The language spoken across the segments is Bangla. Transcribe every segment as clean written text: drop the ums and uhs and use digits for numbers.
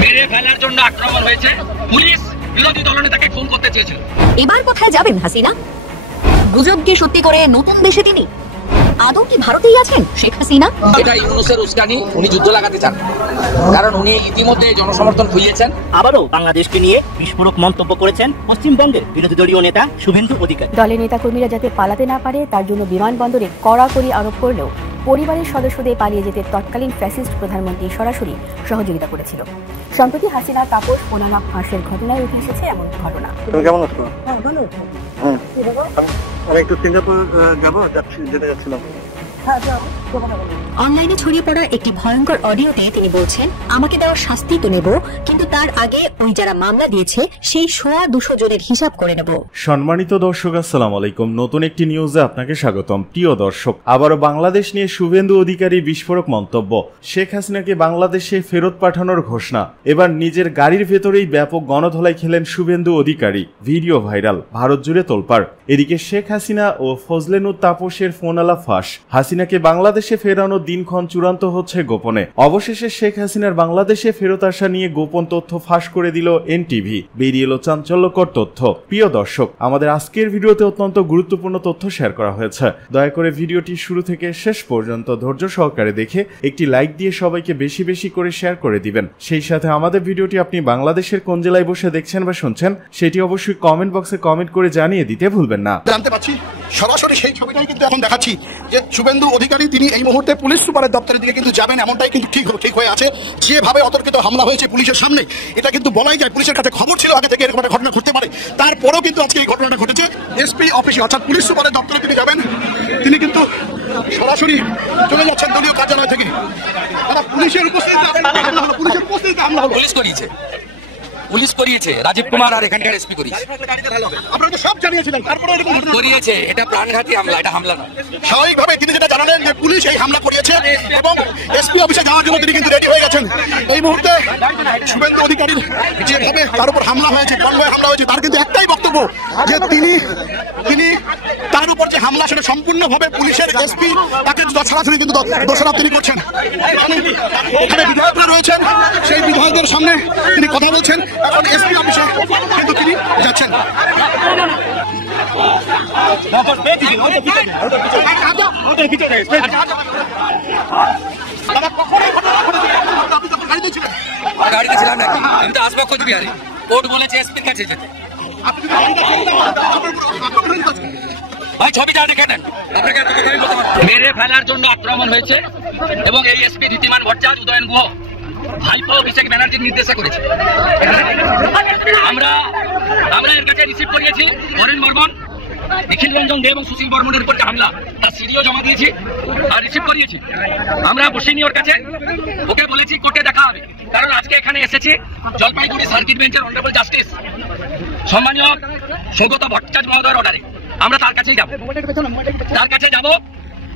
মেরে ফেলার জন্য আক্রমণ হয়েছে, পুলিশ বিরোধী দলনেতাকে খুন করতে চেয়েছিল। এবার কোথায় যাবেন হাসিনা? গুজবকে সত্যি করে নতুন দেশে তিনি আদৌ কি ভারতেই আছেন শেখ হাসিনা? এটা ইউনূসের উস্কানি, উনি যুদ্ধ লাগাতে চান, কারণ উনি ইতিমধ্যে জনসমর্থন খুইয়েছেন। আবারও বাংলাদেশকে নিয়ে বিস্ফোরক মন্তব্য করেছেন পশ্চিমবঙ্গের বিরোধী দলীয় নেতা শুভেন্দু অধিকারী। দলের নেতাকর্মীরা যাতে পালাতে না পারে তার জন্য বিমানবন্দরে কড়াকড়ি আরোপ করলেও পরিবারের সদস্যদের পালিয়ে যেতে তৎকালীন ফ্যাসিস্ট প্রধানমন্ত্রী সরাসরি সহযোগিতা করেছিল। সম্প্রতি হাসিনা তাপস ওনারা ফাঁসের ঘটনায় উঠে এসেছে এমন ঘটনা। কেমন আছো? আমি একটু সিঙ্গাপুর যেতে যাচ্ছিলাম। অনলাইনে ছড়িয়ে পড়া একটি ভয়ঙ্কর অডিওতে তিনি বলছেন, আমাকে দেওয়া শাস্তি তো নেব, কিন্তু তার আগে ওই যারা মামলা দিয়েছে সেই 100-200 জনের হিসাব করে নেব। সম্মানিত দর্শক, আসসালামু আলাইকুম। নতুন একটি নিউজে আপনাকে স্বাগতম। প্রিয় দর্শক, আবারও বাংলাদেশ নিয়ে শুভেন্দু অধিকারী বিস্ফোরক মন্তব্য। শেখ হাসিনাকে বাংলাদেশে ফেরত পাঠানোর ঘোষণা। এবার নিজের গাড়ির ভেতরেই ব্যাপক গণধোলাই খেলেন শুভেন্দু অধিকারী। ভিডিও ভাইরাল, ভারত জুড়ে তোলপাড়। এদিকে শেখ হাসিনা ও ফজলেনুর তাপসের ফোনালা ফাঁস। হাসিনাকে বাংলাদেশে ফেরানোর দিনক্ষণ চূড়ান্ত হচ্ছে গোপনে। অবশেষে শেখ হাসিনার বাংলাদেশে ফেরত আসা নিয়ে গোপন তথ্য ফাঁস করে দিল এনটিভি। বেরিয়ে এলো চাঞ্চল্যকর তথ্য। প্রিয় দর্শক, আমাদের আজকের ভিডিওতে অত্যন্ত গুরুত্বপূর্ণ তথ্য শেয়ার করা হয়েছে। দয়া করে ভিডিওটি শুরু থেকে শেষ পর্যন্ত ধৈর্য সহকারে দেখে একটি লাইক দিয়ে সবাইকে বেশি বেশি করে শেয়ার করে দিবেন। সেই সাথে আমাদের ভিডিওটি আপনি বাংলাদেশের কোন জেলায় বসে দেখছেন বা শুনছেন সেটি অবশ্যই কমেন্ট বক্সে কমেন্ট করে জানিয়ে দিতে ভুলবেন না। জানতে পারছি সরাসরি সেই ছবিটাই কিন্তু এখন দেখাচ্ছি যে শুভেন্দু অধিকারী তিনি এই মুহূর্তে পুলিশ সুপারের দপ্তরের দিকে কিন্তু যাবেন, এমনটাই কিন্তু ঠিক হয়ে আছে। যেভাবে অতর্কিত হামলা হয়েছে পুলিশের সামনে, এটা কিন্তু বলাই যায় পুলিশের কাছে খবর ছিল আগে থেকে এরকম একটা ঘটনা ঘটতে পারে। তারপরেও কিন্তু আজকে এই ঘটনাটা ঘটেছে। এসপি অফিসে অর্থাৎ পুলিশ সুপারের দপ্তরে তিনি যাবেন, তিনি কিন্তু সরাসরি চলে যাচ্ছেন দলীয় কার্যালয় থেকে। তারা পুলিশের উপস্থিতিতে হামলা হলো। পুলিশ করিয়েছে, রাজীব কুমার আর এখানকার এসপি করিয়েছে। আপনারা তো সব জানিয়েছিলেন, তারপরে এরকম করিয়েছে। এটা প্রাণঘাতী হামলা, এটা হামলা নয়। স্বাভাবিকভাবে তিনি যেটা জানালেন যে পুলিশ এই হামলা করিয়েছে এবং এসপি অফিসে যাওয়ার জন্য তিনি কিন্তু রেডি হয়ে গেছেন। এই মুহূর্তে শুভেন্দু অধিকারীর যেভাবে তার উপর হামলা হয়েছে, কনভয়ে হামলা হয়েছে, তার কিন্তু একটাই বক্তব্য যে তিনি তার উপর যে হামলা সেটা সম্পূর্ণভাবে পুলিশের এসপি তাকে সরাসরি কিন্তু দোষারোপ তিনি করছেন। এখানে বিধায়করা রয়েছেন, সেই বিধায়কদের সামনে তিনি কথা বলছেন। এখন এসপি অফিসে কিন্তু তিনি যাচ্ছেন। গাড়িতে ছিলাম না, আমি তো আসবো কোচবিহারে। কোর্ট বলেছে এসপির কাছে যেতে। ভাই ছবিটা দেখে নেন, আপনাকে এত কথাই বলতে পারবো। মেরে ফেলার জন্য আক্রমণ হয়েছে এবং এই এসপি ধীতিমান ভট্টাচার্য, উদয়ন গুহ ভাইপো অভিষেক ব্যানার্জির নির্দেশে করেছে। আমরা এর কাছে রিসিভ করিয়েছি বরেন বর্মন, নিখিল রঞ্জন দে এবং সুশীল বর্মনের উপর হামলা, তার সিডিও জমা দিয়েছি আর রিসিভ করিয়েছি। আমরা বসিনি ওর কাছে, ওকে বলেছি কোর্টে দেখা হবে, কারণ আজকে এখানে এসেছি জলপাইগুড়ি সার্কিট বেঞ্চের অনারেবল জাস্টিস সম্মানীয় সৌগত ভট্টাচার্য মহোদয়ের অর্ডারে আমরা তার কাছেই যাব।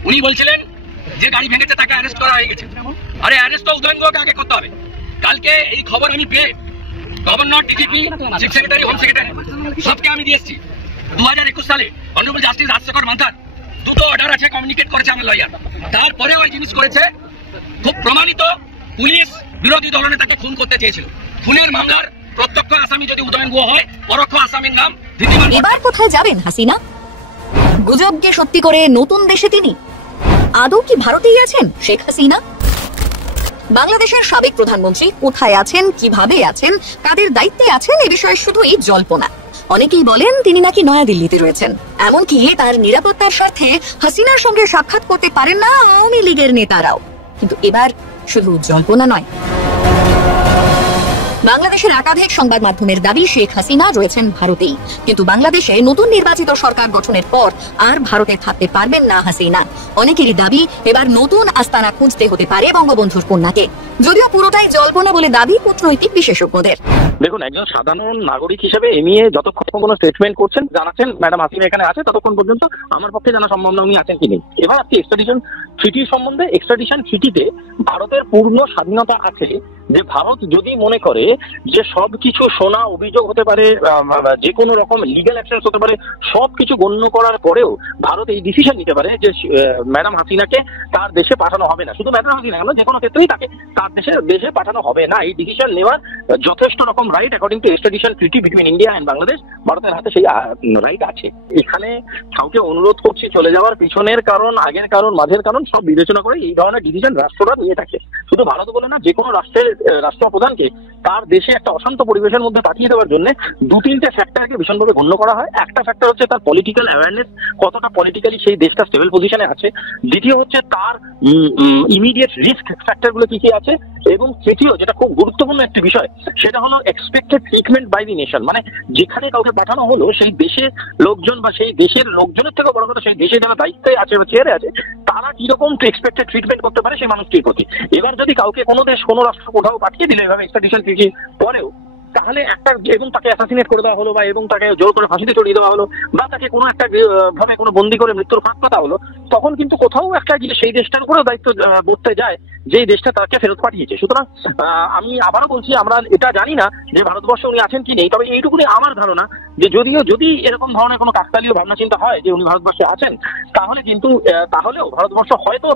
উনি বলছিলেন যে গাড়ি ভেঙেছে তাকে অ্যারেস্ট করা হয়ে গেছে। আরে অ্যারেস্ট তো উদয়ন গুহকে আগে করতে হবে। কালকে এই খবর আমি পেয়ে governor, DGP, chief secretary, home secretary সবকে আমি দিয়ে এসেছি। 2021 সালে অনারেবল জাস্টিস রাজশেখর মান্থার দুটো অর্ডার আছে, কমিউনিকেট করেছে আমার লয়ার। তারপরে ওই জিনিস করেছে, খুব প্রমাণিত পুলিশ বিরোধী দলনেতাকে খুন করতে চেয়েছিল। খুনের মামলার প্রত্যক্ষ আসামি যদি উদয়ন গুহ হয়, পরোক্ষ আসামির নাম ধীতিমান। এবার কোথায় যাবেন হাসিনা? গুজবকে সত্যি করে নতুন দেশে তিনি আদৌ কি ভারতেই আছেন শেখ হাসিনা? বাংলাদেশের সাবেক প্রধানমন্ত্রী কোথায় আছেন, কিভাবে আছেন, কাদের দায়িত্বে আছেন এ বিষয়ে শুধুই জল্পনা। অনেকেই বলেন তিনি নাকি নয়াদিল্লিতে রয়েছেন, এমনকি তার নিরাপত্তার স্বার্থে হাসিনার সঙ্গে সাক্ষাৎ করতে পারেন না আওয়ামী লীগের নেতারাও। কিন্তু এবার শুধু জল্পনা নয়, বাংলাদেশের একাধিক সংবাদ মাধ্যমের দাবি শেখ হাসিনা রয়েছেন ভারতেই। কিন্তু বাংলাদেশে নতুন নির্বাচিত সরকার গঠনের পর আর ভারতে থাকতে পারবেন না হাসিনা। অনেকেরই দাবি এবার নতুন আস্তানা খুঁজতে হতে পারে বঙ্গবন্ধুর কন্যাকে, যদিও পুরোটাই জল্পনা বলে দাবি কূটনৈতিক বিশেষজ্ঞদের। দেখুন, একজন সাধারণ নাগরিক হিসেবে এ নিয়ে যতক্ষণ কোনো স্টেটমেন্ট করছেন, জানাচ্ছেন ম্যাডাম হাসিনা এখানে আছে, ততক্ষণ পর্যন্ত আমার পক্ষে জানা সম্ভব না উনি আছেন কি নেই। এবার আপনি এক্সট্রাডিশন ট্রিটির সম্বন্ধে, এক্সট্রাডিশন ট্রিটিতে ভারতের পূর্ণ স্বাধীনতা আছে যে ভারত যদি মনে করে যে সবকিছু শোনা অভিযোগ হতে পারে, যে কোনো রকম লিগ্যাল অ্যাকশন হতে পারে, সবকিছু গণ্য করার পরেও ভারত এই ডিসিশন নিতে পারে যে ম্যাডাম হাসিনাকে তার দেশে পাঠানো হবে না, শুধু ম্যাডাম হাসিনা কেন, যে কোনো ক্ষেত্রেই তাকে তার দেশে পাঠানো হবে না, এই ডিসিশন নেওয়ার যথেষ্ট রকম right according to extradition treaty between India and Bangladesh, ভারতের হাতে সেই রাইট আছে। এখানে কাউকে অনুরোধ করছি চলে যাওয়ার পিছনের কারণ, আগের কারণ, মাঝের কারণ সব বিবেচনা করে এই ধরনের ডিসিশন রাষ্ট্ররা নিয়ে থাকে। শুধু ভারত বলে না, যে কোনো রাষ্ট্রের রাষ্ট্রপ্রধানকে তার দেশে একটা অশান্ত পরিবেশের মধ্যে পাঠিয়ে দেওয়ার জন্য 2-3টে ফ্যাক্টরকে ভীষণভাবে গণ্য করা হয়। একটা ফ্যাক্টর হচ্ছে তার পলিটিক্যাল অ্যাওয়ারনেস, কতটা পলিটিক্যালি সেই দেশটা স্টেবল পজিশনে আছে। দ্বিতীয় হচ্ছে তার ইমিডিয়েট রিস্ক ফ্যাক্টরগুলো কি কি আছে, এবং তৃতীয় যেটা খুব গুরুত্বপূর্ণ একটি বিষয়, সেটা হলো expected treatment by the nation. মানে যেখানে কাউকে পাঠানো হলো সেই দেশের লোকজন বা সেই দেশের লোকজনের থেকে বড় কথা সেই দেশে যারা দায়িত্বে আছে বা চেয়ারে আছে তারা কিরকম এক্সপেক্টেড ট্রিটমেন্ট করতে পারে সেই মানুষটির প্রতি। এবার যদি কাউকে কোনো দেশ কোনো রাষ্ট্র কোথাও পাঠিয়ে দিলে এভাবে এক্সট্রাডিশন ট্রিটি পরেও, তাহলে একটা এবং তাকে অ্যাসাসিনেট করে দেওয়া হলো বা এবং তাকে জোর করে ফাঁসিতে চড়িয়ে দেওয়া হলো বা তাকে কোনো একটা ভাবে কোনো বন্দি করে মৃত্যুর ফাঁক পাতা হলো, তখন কিন্তু কোথাও একটা গিয়ে সেই দেশটার উপরেও দায়িত্ব বর্তে যায় যে দেশটা তাকে ফেরত পাঠিয়েছে। সুতরাং আমি আবারও বলছি, আমরা এটা জানি না যে ভারতবর্ষে উনি আছেন কি নেই, তবে এইটুকুনি আমার ধারণা যে যদি এরকম ধরনের কোনো কাকতালীয় ভাবনা চিন্তা হয় যে উনি ভারতবর্ষে আছেন, তাহলে কিন্তু তাহলেও ভারতবর্ষ হয়তো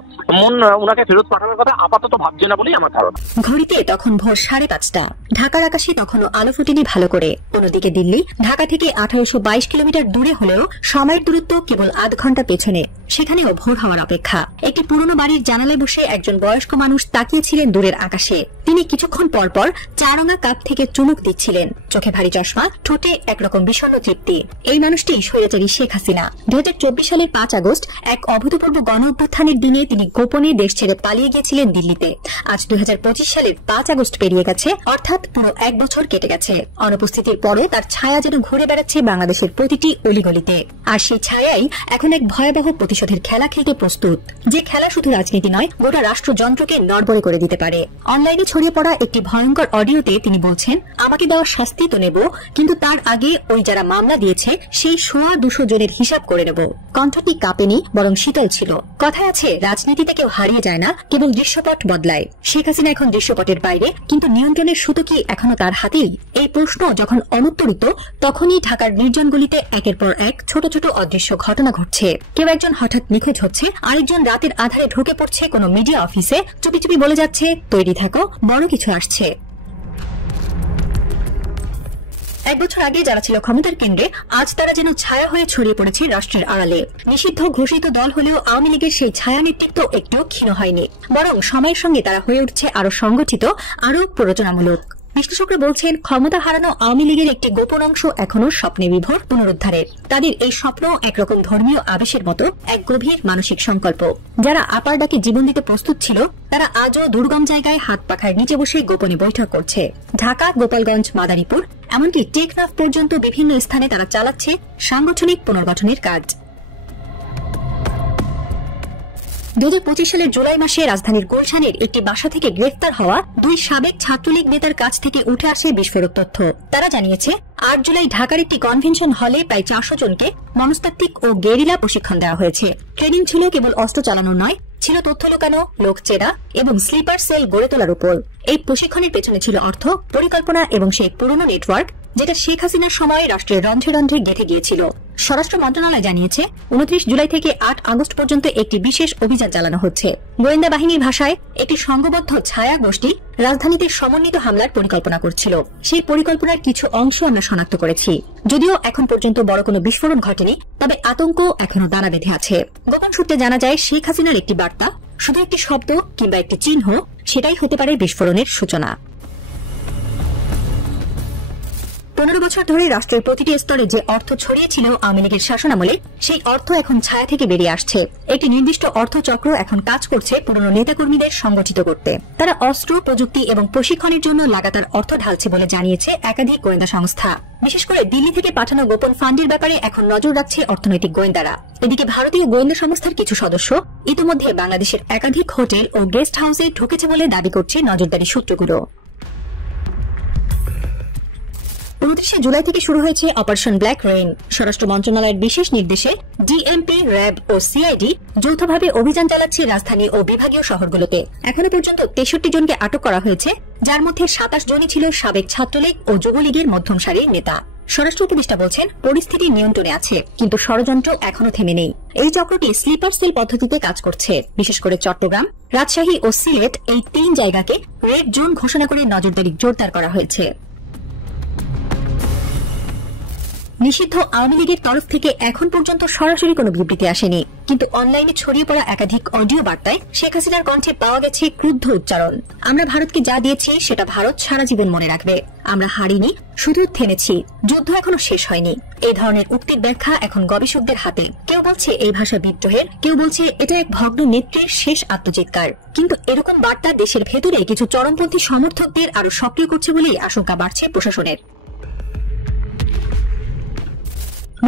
ওনাকে ফেরত পাঠানোর কথা আপাতত ভাবছে না বলেই আমার ধারণা। ঘড়িতে তখন ভোর 5:30। ঢাকার আকাশে তখনও আলো ফুটেনি ভালো করে। অন্যদিকে দিল্লি ঢাকা থেকে 1822 কিলোমিটার দূরে হলেও সময়ের দূরত্ব কেবল আধ ঘন্টা পেছনে। সেখানেও ভোর হওয়ার অপেক্ষা। একটি পুরনো বাড়ির জানালায় বসে একজন বয়স্ক মানুষ তাকিয়েছিলেন দূরের আকাশে। তিনি কিছুক্ষণ পর পর চারঙা কাপ থেকে চুমুক দিচ্ছিলেন, চোখে ভারী চশমা, ঠোঁটে একরকম বিষণ্ণ তৃপ্তি। এই মানুষটি স্বৈরাচারী শেখ হাসিনা। 2024 সালের 5 আগস্ট এক অভূতপূর্ব গণ অভ্যুত্থানের দিনে তিনি গোপনে দেশ ছেড়ে পালিয়ে গিয়েছিলেন দিল্লিতে। আজ 2025 সালের 5 আগস্ট পেরিয়ে গেছে, অর্থাৎ পুরো 1 বছর কেটে গেছে। অনুপস্থিতির পরে তার ছায়া যেন ঘুরে বেড়াচ্ছে বাংলাদেশের প্রতিটি অলিগলিতে। আর সেই ছায়াই এখন এক ভয়াবহ প্রতিশোধের খেলা খেলতে প্রস্তুত, যে খেলা শুধু রাজনীতি নয়, গোটা রাষ্ট্রযন্ত্রকে নড়বড়ে করে দিতে পারে। অনলাইনে ছড়িয়ে পড়া একটি ভয়ঙ্কর অডিওতে তিনি বলছেন, আমাকে দেওয়া শাস্তি তো নেব, কিন্তু তার আগে ওই যারা মামলা দিয়েছে সেই 200 জনের হিসাব করে নেব। কণ্ঠটি কাঁপেনি, বরং শীতল ছিল। কথায় আছে, রাজনীতিতে কেউ হারিয়ে যায় না, কেবল দৃশ্যপট বদলায়। শেখ হাসিনা এখন দৃশ্যপটের বাইরে, কিন্তু নিয়ন্ত্রণের সুতো কি এখনো তার হাতেই? এই প্রশ্ন যখন অনুত্তরিত, তখনই ঢাকার নির্জন গলিতে একের পর এক ছোট ছোট অদৃশ্য ঘটনা ঘটছে। কেউ একজন হঠাৎ নিখোঁজ হচ্ছে, আরেকজন রাতের আধারে ঢুকে পড়ছে কোনো মিডিয়া অফিসে, চুপি চুপি বলে যাচ্ছে, তৈরি থাকো, বড় কিছু আসছে। 1 বছর আগে যারা ছিল ক্ষমতার কেন্দ্রে, আজ তারা যেন ছায়া হয়ে ছড়িয়ে পড়েছে রাষ্ট্রের আড়ালে। নিষিদ্ধ ঘোষিত দল হলেও আওয়ামী লীগের সেই ছায়া নেতৃত্ব একটু ক্ষীণ হয়নি, বরং সময়ের সঙ্গে তারা হয়ে উঠছে আরো সংগঠিত, আরো প্ররোচনামূলক। বিশ্লেষকরা বলছেন, ক্ষমতা হারানো আওয়ামী লীগের একটি গোপন অংশ এখনো স্বপ্নে বিভোর পুনরুদ্ধারের। তাদের এই স্বপ্ন একরকম ধর্মীয় আবেশের মতো, এক গভীর মানসিক সংকল্প। যারা আপার ডাকে জীবন দিতে প্রস্তুত ছিল, তারা আজও দুর্গম জায়গায় হাত পাখার নিচে বসে গোপনে বৈঠক করছে। ঢাকা, গোপালগঞ্জ, মাদারীপুর, এমনকি টেকনাফ পর্যন্ত বিভিন্ন স্থানে তারা চালাচ্ছে সাংগঠনিক পুনর্গঠনের কাজ। 2025 সালের জুলাই মাসে রাজধানীর গুলশানের একটি বাসা থেকে গ্রেফতার হওয়া 2 সাবেক ছাত্রলীগ নেতার কাছ থেকে উঠে আসে বিস্ফোরক তথ্য। তারা জানিয়েছে, 8 জুলাই ঢাকার একটি কনভেনশন হলে প্রায় 400 জনকে মনস্তাত্ত্বিক ও গেরিলা প্রশিক্ষণ দেওয়া হয়েছে। ট্রেনিং ছিল কেবল অস্ত্র চালানো নয়, ছিল তথ্য লুকানো, লোক চেনা এবং স্লিপার সেল গড়ে তোলার উপর। এই প্রশিক্ষণের পেছনে ছিল অর্থ, পরিকল্পনা এবং সেই পুরনো নেটওয়ার্ক যেটা শেখ হাসিনার সময় রাষ্ট্রের রন্ধ্রে রন্ধ্রে গেঁথে গিয়েছিল। স্বরাষ্ট্র মন্ত্রণালয় জানিয়েছে, 29 জুলাই থেকে 8 আগস্ট পর্যন্ত একটি বিশেষ অভিযান চালানো হচ্ছে। গোয়েন্দা বাহিনীর ভাষায়, একটি সংঘবদ্ধ ছায়া গোষ্ঠী রাজধানীতে সমন্বিত হামলার পরিকল্পনা করছিল। সেই পরিকল্পনার কিছু অংশ আমরা শনাক্ত করেছি। যদিও এখন পর্যন্ত বড় কোনো বিস্ফোরণ ঘটেনি, তবে আতঙ্ক এখনো দানা বেঁধে আছে। গোপন সূত্রে জানা যায়, শেখ হাসিনার একটি বার্তা, শুধু একটি শব্দ কিংবা একটি চিহ্ন, সেটাই হতে পারে বিস্ফোরণের সূচনা। 15 বছর ধরে রাষ্ট্রের প্রতিটি স্তরে যে অর্থ ছড়িয়েছিল আওয়ামী লীগের শাসনামলে, সেই অর্থ এখন ছায়া থেকে বেরিয়ে আসছে। একটি নির্দিষ্ট অর্থচক্র এখন কাজ করছে পুরনো নেতাকর্মীদের সংগঠিত করতে। তারা অস্ত্র, প্রযুক্তি এবং প্রশিক্ষণের জন্য লাগাতার অর্থ ঢালছে বলে জানিয়েছে একাধিক গোয়েন্দা সংস্থা। বিশেষ করে দিল্লি থেকে পাঠানো গোপন ফান্ডের ব্যাপারে এখন নজর রাখছে অর্থনৈতিক গোয়েন্দারা। এদিকে ভারতীয় গোয়েন্দা সংস্থার কিছু সদস্য ইতিমধ্যে বাংলাদেশের একাধিক হোটেল ও গেস্ট হাউসে ঢুকেছে বলে দাবি করছে নজরদারি সূত্রগুলো। 29 জুলাই থেকে শুরু হয়েছে অপারেশন ব্ল্যাক রেইন। স্বরাষ্ট্র মন্ত্রণালয়ের বিশেষ নির্দেশে ডিএমপি, র্যাব ও সিআইডি যৌথভাবে অভিযান চালাচ্ছে রাজধানী ও বিভাগীয় শহরগুলোতে। এখনো পর্যন্ত 63 জনকে আটক করা হয়েছে, যার মধ্যে 27 জনই ছিল সাবেক ছাত্রলীগ ও যুবলীগের মধ্যম সারির নেতা। স্বরাষ্ট্র উপদেষ্টা বলছেন, পরিস্থিতি নিয়ন্ত্রণে আছে, কিন্তু ষড়যন্ত্র এখনো থেমে নেই। এই চক্রটি স্লিপার সেল পদ্ধতিতে কাজ করছে। বিশেষ করে চট্টগ্রাম, রাজশাহী ও সিলেট এই 3 জায়গাকে রেড জোন ঘোষণা করে নজরদারি জোরদার করা হয়েছে। নিষিদ্ধ আওয়ামী লীগের তরফ থেকে এখন পর্যন্ত সরাসরি কোনো বিবৃতি আসেনি, কিন্তু অনলাইনে ছড়িয়ে পড়া একাধিক অডিও বার্তায় শেখ হাসিনার কণ্ঠে পাওয়া গেছে ক্রুদ্ধ উচ্চারণ। আমরা ভারতকে যা দিয়েছি সেটা ভারত সারা জীবন মনে রাখবে। আমরা হারিনি, শুধু থেমেছি। যুদ্ধ এখনো শেষ হয়নি। এই ধরনের উক্তির ব্যাখ্যা এখন গবেষকদের হাতে। কেউ বলছে এই ভাষা বিদ্রোহের, কেউ বলছে এটা এক ভগ্ন নেত্রীর শেষ আত্মচিৎকার। কিন্তু এরকম বার্তা দেশের ভেতরে কিছু চরমপন্থী সমর্থকদের আরো সক্রিয় করছে বলেই আশঙ্কা বাড়ছে প্রশাসনের।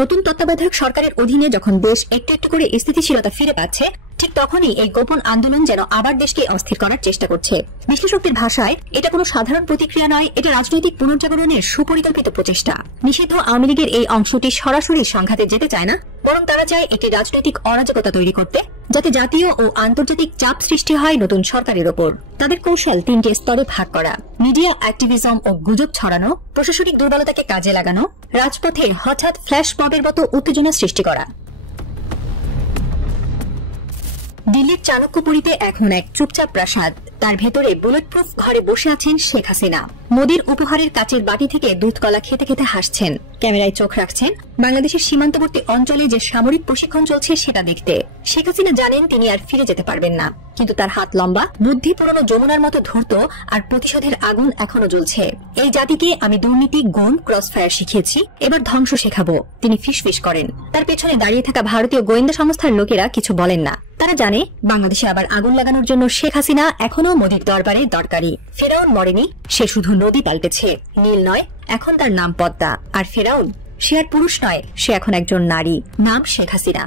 নতুন তত্ত্বাবধায়ক সরকারের অধীনে যখন দেশ একটু একটু করে স্থিতিশীলতা ফিরে পাচ্ছে, ঠিক তখনই এই গোপন আন্দোলন যেন আবার দেশকে অস্থির করার চেষ্টা করছে। বিশ্লেষকদের ভাষায় এটা কোনো সাধারণ প্রতিক্রিয়া নয়, এটা রাজনৈতিক পুনর্জাগরণের সুপরিকল্পিত প্রচেষ্টা। নিষিদ্ধ আওয়ামী লীগের এই অংশটি সরাসরি সংঘাতে যেতে চায় না, বরং তারা চায় একটি রাজনৈতিক অরাজকতা তৈরি করতে, যাতে জাতীয় ও আন্তর্জাতিক চাপ সৃষ্টি হয় নতুন সরকারের ওপর। তাদের কৌশল 3টে স্তরে ভাগ করা: মিডিয়া অ্যাক্টিভিজম ও গুজব ছড়ানো, প্রশাসনিক দুর্বলতাকে কাজে লাগানো, রাজপথে হঠাৎ ফ্ল্যাশ মবের মতো উত্তেজনা সৃষ্টি করা। দিল্লির চাণক্যপুরীতে এখন এক চুপচাপ প্রাসাদ, তার ভেতরে বুলেট প্রুফ ঘরে বসে আছেন শেখ হাসিনা। মোদির উপহারের কাচের বাটি থেকে দুধ কলা খেতে খেতে হাসছেন, ক্যামেরায় চোখ রাখছেন বাংলাদেশের সীমান্তবর্তী অঞ্চলে যে সামরিক প্রশিক্ষণ চলছে সেটা দেখতে। শেখ হাসিনা জানেন তিনি আর ফিরে যেতে পারবেন না, কিন্তু তার হাত লম্বা, বুদ্ধি পুরনো যমুনার মতো ধূর্ত, আর প্রতিশোধের আগুন এখনো জ্বলছে। এই জাতিকে আমি দুর্নীতি, গুম, ক্রসফায়ার শিখিয়েছি, এবার ধ্বংস শেখাবো, তিনি ফিসফিস করেন। তার পেছনে দাঁড়িয়ে থাকা ভারতীয় গোয়েন্দা সংস্থার লোকেরা কিছু বলেন না। তারা জানে বাংলাদেশে আবার আগুন লাগানোর জন্য শেখ হাসিনা এখনো মোদির দরবারে দরকারি। ফেরাউন মরেনি, সে শুধু নদী পাল্টেছে। নীল নয়, এখন তার নাম পদ্মা। আর ফেরাউন, সে আর পুরুষ নয়, সে এখন একজন নারী, নাম শেখ হাসিনা।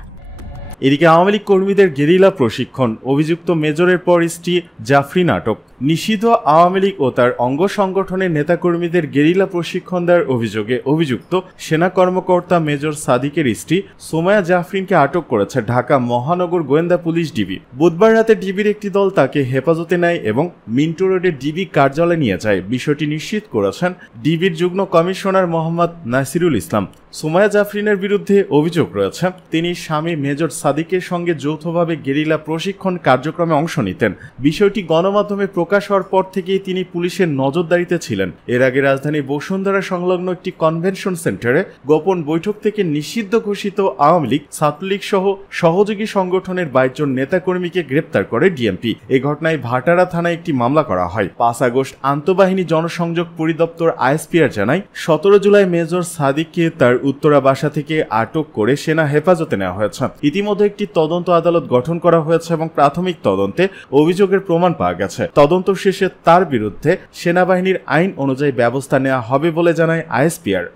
এদিকে আওয়ামী লীগ কর্মীদের গেরিলা প্রশিক্ষণ, অভিযুক্ত মেজরের পর স্ত্রী জাফরিন আটক। নিষিদ্ধ আওয়ামী লীগ ও তার অঙ্গ সংগঠনের নেতাকর্মীদের গেরিলা প্রশিক্ষণ দেওয়ার অভিযোগে অভিযুক্ত সেনা কর্মকর্তা মেজর সাদিকের স্ত্রী সোমায়া জাফরিনকে আটক করেছে ঢাকা মহানগর গোয়েন্দা পুলিশ ডিবি। বুধবার রাতে ডিবির একটি দল তাকে হেফাজতে নেয় এবং মিন্টো রোডের ডিবি কার্যালয়ে নিয়ে যায়। বিষয়টি নিশ্চিত করেছেন ডিবির যুগ্ম কমিশনার মোহাম্মদ নাসিরুল ইসলাম। সোমায়া জাফরিনের বিরুদ্ধে অভিযোগ রয়েছে তিনি স্বামী মেজর সাদিকের সঙ্গে যৌথভাবে গেরিলা প্রশিক্ষণ কার্যক্রমে অংশ নিতেন। বিষয়টি গণমাধ্যমে প্রকাশ হওয়ার পর থেকেই তিনি পুলিশের নজরদারিতে ছিলেন। এর আগে রাজধানী বসুন্ধরা সংলগ্ন একটি কনভেনশন সেন্টারে গোপন বৈঠক থেকে নিষিদ্ধ ঘোষিত আওয়ামী লীগ, ছাত্রলীগ সহ সহযোগী সংগঠনের 22 জন নেতাকর্মীকে গ্রেপ্তার করে ডিএমপি। এ ঘটনায় ভাটারা থানায় একটি মামলা করা হয়। 5 আগস্ট আন্তঃবাহিনী জনসংযোগ পরিদপ্তর আইএসপিআর জানায় 17 জুলাই মেজর সাদিককে তার উত্তরা বাসা থেকে আটক করে সেনা হেফাজতে নেওয়া হয়েছে। ইতিমধ্যে একটি তদন্ত আদালত গঠন করা হয়েছে এবং প্রাথমিক তদন্তে অভিযোগের প্রমাণ পাওয়া গেছে। তদন্ত শেষে তার বিরুদ্ধে সেনাবাহিনীর আইন অনুযায়ী ব্যবস্থা নেওয়া হবে বলে জানায় আইএসপিআর।